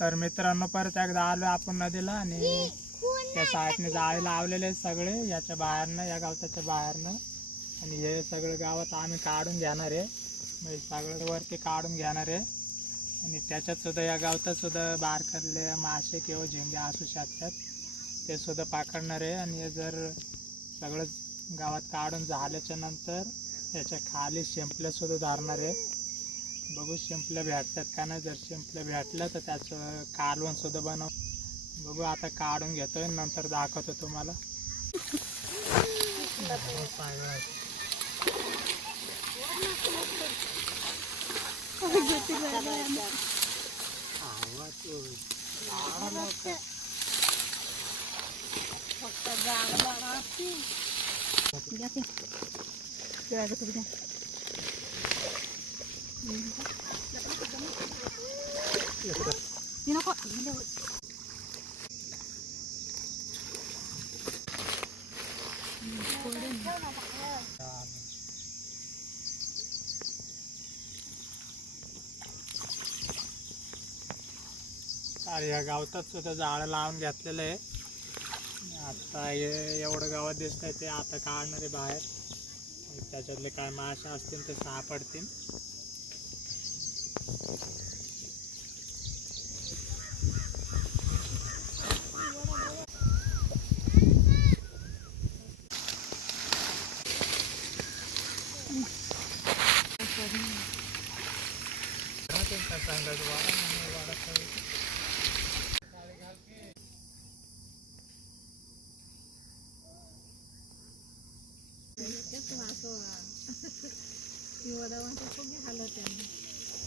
तर मित्रांनो परत एकदा आलो आपण नदीला आणि त्या साईडने जाळे लावलेले सगळे याच्या बाहेरनं या गावताच्या बाहेरनं. आणि हे सगळं गावात आम्ही काढून घेणार आहे. म्हणजे सगळं वरती काढून घेणार आहे. आणि त्याच्यात सुद्धा या गावतात सुद्धा बारकडले मासे किंवा झिंगे असू शकतात. ते सुद्धा पकडणार आहे. आणि हे जर सगळं गावात काढून झाल्याच्यानंतर याच्या खाली शिंपल्या सुद्धा धरणार आहे. बघू शिंपल्या भेटतात का नाही. जर शिंपल्या भेटल्या तर त्याचं कालवण सुद्धा बनव. बघू आता काढून घेतोय नंतर दाखवतो तुम्हाला. अरे या गावतात सुद्धा जाळं लावून घेतलेलं आहे. आता हे एवढं गावात दिसत आहे ते आता काढणार आहे बाहेर. त्याच्यातले काय मासे असतील ते सापडतील. सांगायचं वाडा म्हणून वाडा खायचं.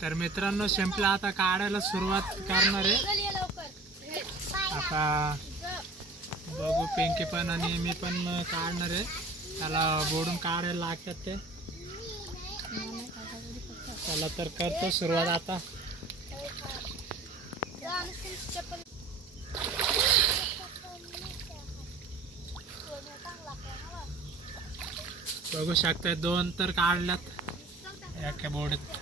तर मित्रांनो शिंपला आता काढायला सुरुवात करणार आहे. आता बघू पिंकी पण आणि मी पण काढणार आहे. त्याला बोडून काढायला लागतात ते. त्याला तर करतो सुरुवात आता. बघू शकता दोन तर काढल्यात. एका बोडीत.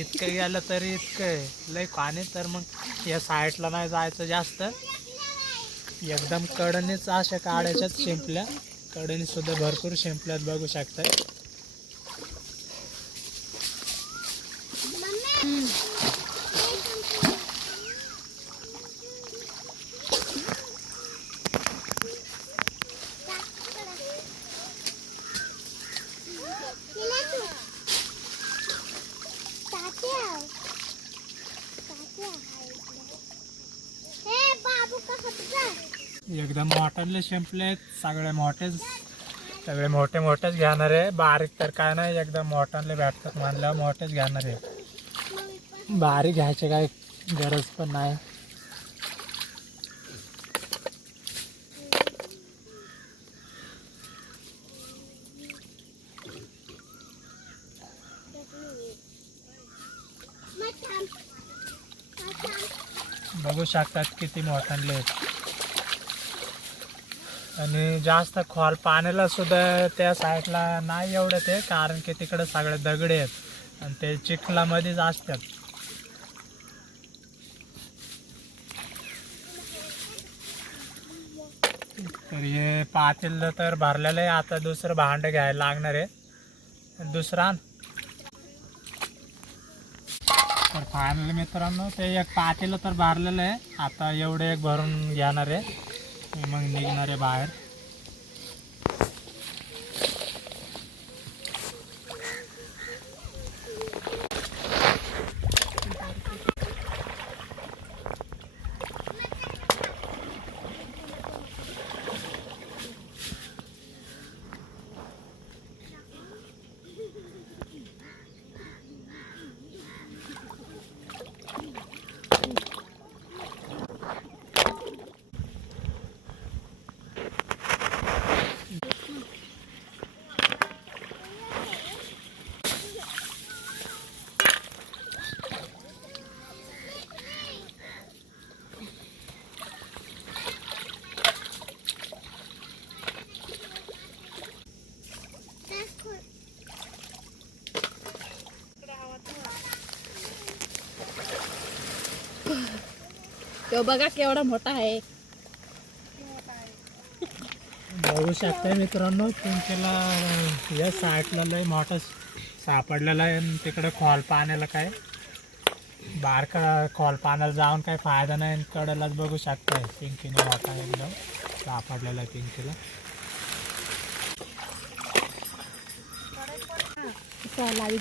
इतकं गेलं तरी इतकं आहे. लय पाणी तर मग या साईडला नाही जायचं जास्त. एकदम कडणीच अशा काढायच्यात शिंपल्या. कडणी सुद्धा भरपूर शिंपल्यात बघू शकताय. एकदम मोठ्याले शिंपले सगळे मोठेच सगळे मोठे मोठेच घेणार आहे. बारीक तर काय नाही एकदम मोठ्याले भेटतात म्हणल्यावर मोठेच घेणार आहे. बारीक घ्यायचे काय गरज पण नाही. बघू शकतात किती मोठ्याले आहेत. आणि जास्त खोल पाण्याला सुद्धा त्या साईडला नाही एवढं ते कारण की तिकडे सगळे दगडे आहेत आणि ते चिखलामध्येच असतात. तर हे पातील तर भरलेलं आहे आता दुसरं भांडं घ्यायला लागणार आहे. दुसरा. तर फायनल मित्रांनो ते एक पातेलं तर भरलेलं आहे आता एवढे एक भरून घेणार आहे. मग निघणार आहे बाहेर. तो बघा केवढा मोठा आहे. बघू शकता मित्रांनो तुमच्याला या साईडला लय मोठा सापडलेला आहे आणि तिकडे खोल पाण्याला काय बारका खोल पाण्याला जाऊन काही फायदा नाही आणि कडेलाच बघू शकताय. पिंकीने मोठा एकदम सापडलेला आहे पिंकीला. लावी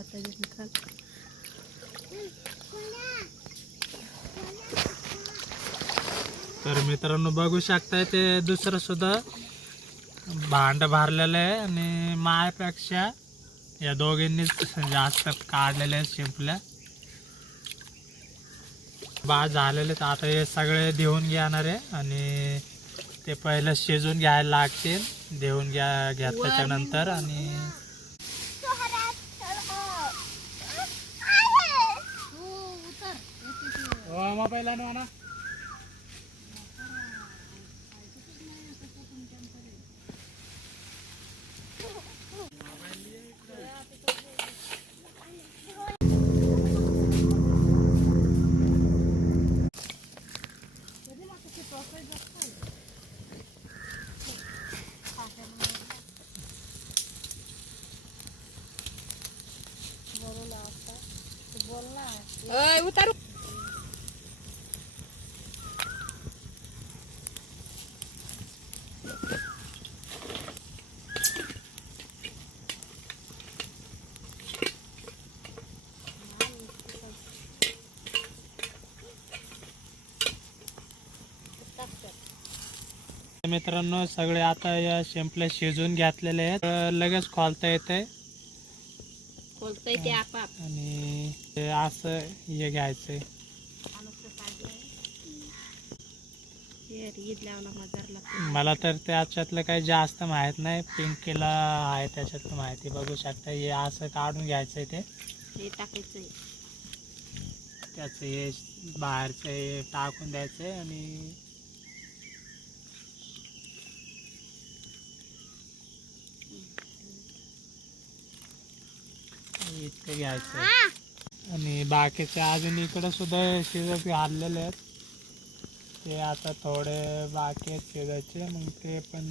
आता निकाल. तर मित्रांनो बघू शकताय ते दुसरं सुद्धा भांड भरलेलं आहे आणि मायापेक्षा या दोघींनीच जास्त काढलेले आहेत शिंपल्या. बा झालेले तर आता हे सगळे देऊन घेणार आहे आणि ते पहिलं शिजून घ्यायला लागतील. देऊन घ्या घेतल्याच्या नंतर आणि मोबाईल आणू ना ओय उतारू मित्रांनो सगळे आता या शिंपल्या शिजून घेतलेले आहेत. तर लगेच खोलता येते आपाप. आणि ते असं हे घ्यायचंय. मला तर त्याच्यातलं काही जास्त माहीत नाही. पिंकीला आहे त्याच्यातलं माहिती बघू शकता. हे असं काढून घ्यायचंय ते. हे टाकायचंय. त्याचं हे बाहेरचं हे टाकून द्यायचंय आणि इतकं घ्यायचं. आणि बाकीचे अजून इकडे सुद्धा शिजत घाललेले आहेत. ते आता थोडे बाकी आहेत शिजायचे मग ते पण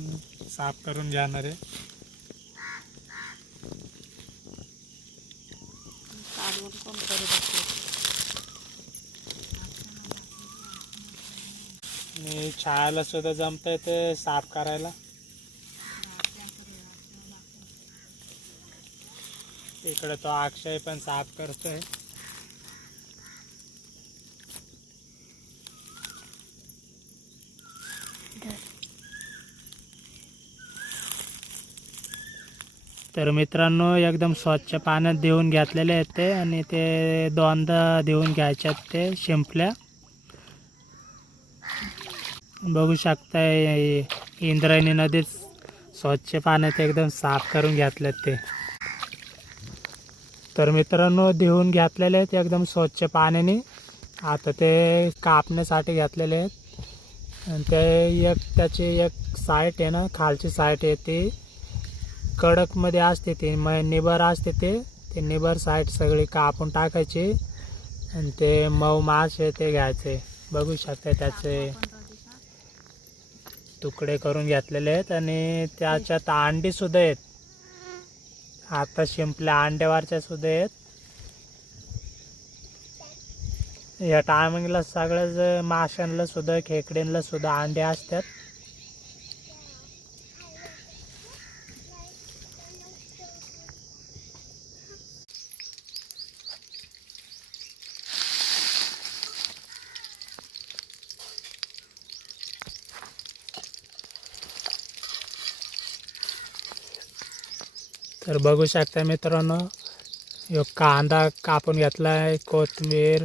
साफ करून घेणार आहे. आणि छायाला सुद्धा जमतंय ते साफ करायला. इकडे तो अक्षय पण साफ करतोय. तर मित्रांनो एकदम स्वच्छ पाण्यात देऊन घेतलेले आहेत ते आणि ते दोनदा देऊन घ्यायच्यात ते शिंपल्या. बघू शकताय इंद्रायणी नदीत स्वच्छ पाण्यात एकदम साफ करून घेतलेत ते. तर मित्रांनो देऊन घेतलेले आहेत एकदम स्वच्छ पाण्याने. आता ते कापण्यासाठी घेतलेले आहेत. आणि ते एक त्याची एक साईट आहे ना खालची साईट आहे ती. कडकमध्ये असते ती म निबर असते ते. ते निबर साईट सगळी कापून टाकायची. आणि ते मऊ मास आहे ते घ्यायचे. बघू शकता त्याचे तुकडे करून घेतलेले आहेत. आणि त्याच्यात अंडीसुद्धा आहेत. आता शिंपल्या अंड्यावरच्या सुद्धा आहेत या टायमिंगला सगळ्याच माशांना सुद्धा खेकड्यांला सुद्धा अंडे असतात. तर बघू शकता मित्रांनो यो कांदा कापून घेतला आहे कोथिंबीर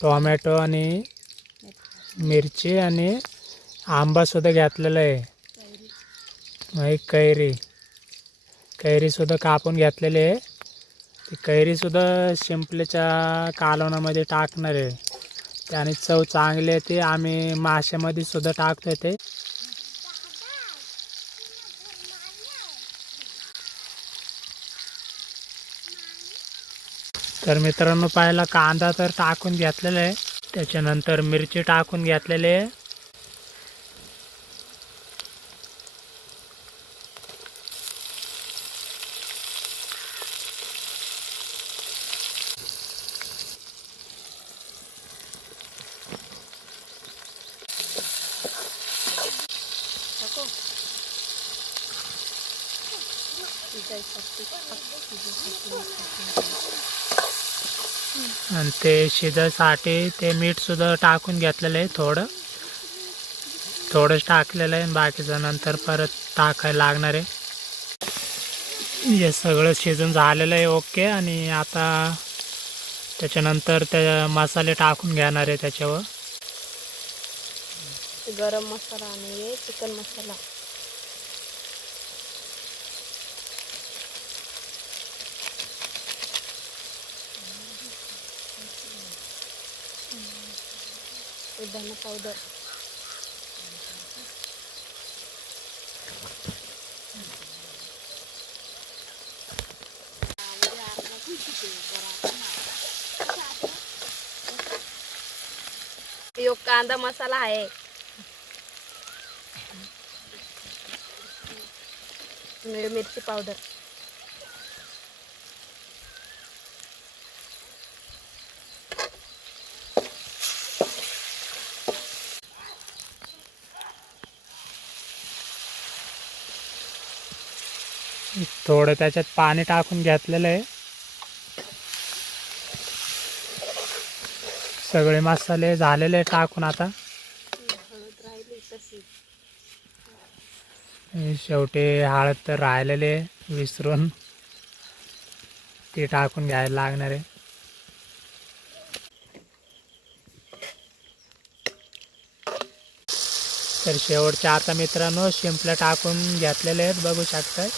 टोमॅटो आणि मिरची आणि आंबासुद्धा घेतलेला आहे. मग एक कैरी कैरीसुद्धा कापून घेतलेली आहे. ती कैरीसुद्धा शिंपलेच्या कालवणामध्ये टाकणार आहे. त्याने चव चांगली आहे ती आम्ही माशामध्ये सुद्धा टाकतो ते. तर मित्रांनो पाहिला कांदा तर टाकून घेतलेला आहे त्याच्यानंतर मिरची टाकून घेतलेली आहे Thank you. आणि ते शिजायसाठी ते मीठ सुद्धा टाकून घेतलेलं आहे थोडं. थोडंच टाकलेलं आहे बाकीचं नंतर परत टाकायला लागणार आहे. हे सगळं शिजून झालेलं आहे ओके. आणि आता त्याच्यानंतर त्या मसाले टाकून घेणार आहे त्याच्यावर. गरम मसाला आणि चिकन मसाला. हे धना पावडर यो कांदा मसाला आहे आणि मिरची पावडर थोडं त्याच्यात पाणी टाकून घेतलेलं आहे. सगळे मसाले झालेले आहे टाकून आता. शेवटी हळद तर राहिलेले आहे विसरून ते टाकून घ्यायला लागणार आहे. तर शेवटच्या आता मित्रांनो शिंपल्या टाकून घेतलेले आहेत बघू शकताय.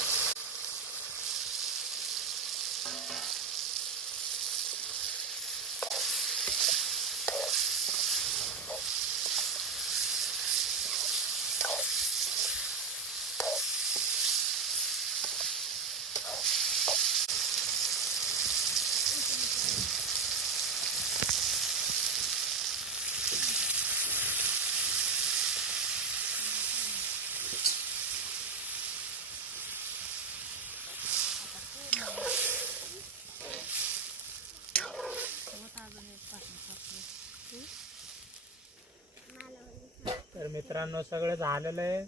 तर मित्रांनो सगळं झालेलं आहे.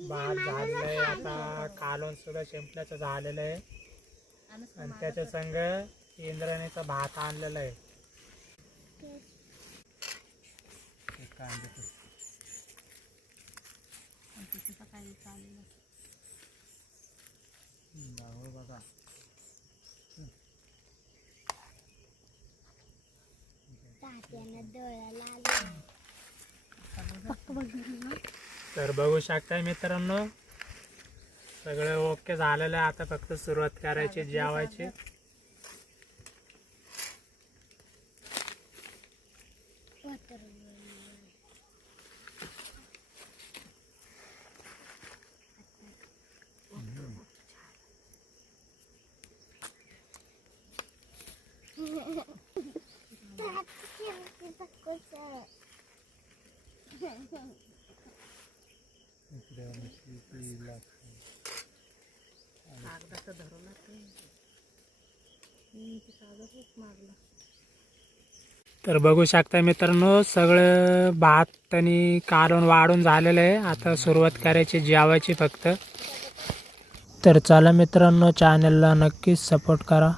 भात झालेलं आहे. आता कालवण सुद्धा शिंपल्याचं झालेलं आहे. आणि त्याच्या संग इंद्राणीचा भात आणलेला आहे. बघा. तर बघू शकताय मित्रांनो. सगळं ओके झालेलं आहे. आता फक्त सुरुवात करायची जेवायची. कागदाचं धरून तर बघू शकता मित्रांनो सगळं भात आणि काढून वाढून झालेलं आहे. आता सुरुवात करायची जेवायची फक्त. तर चला मित्रांनो चॅनलला नक्कीच सपोर्ट करा.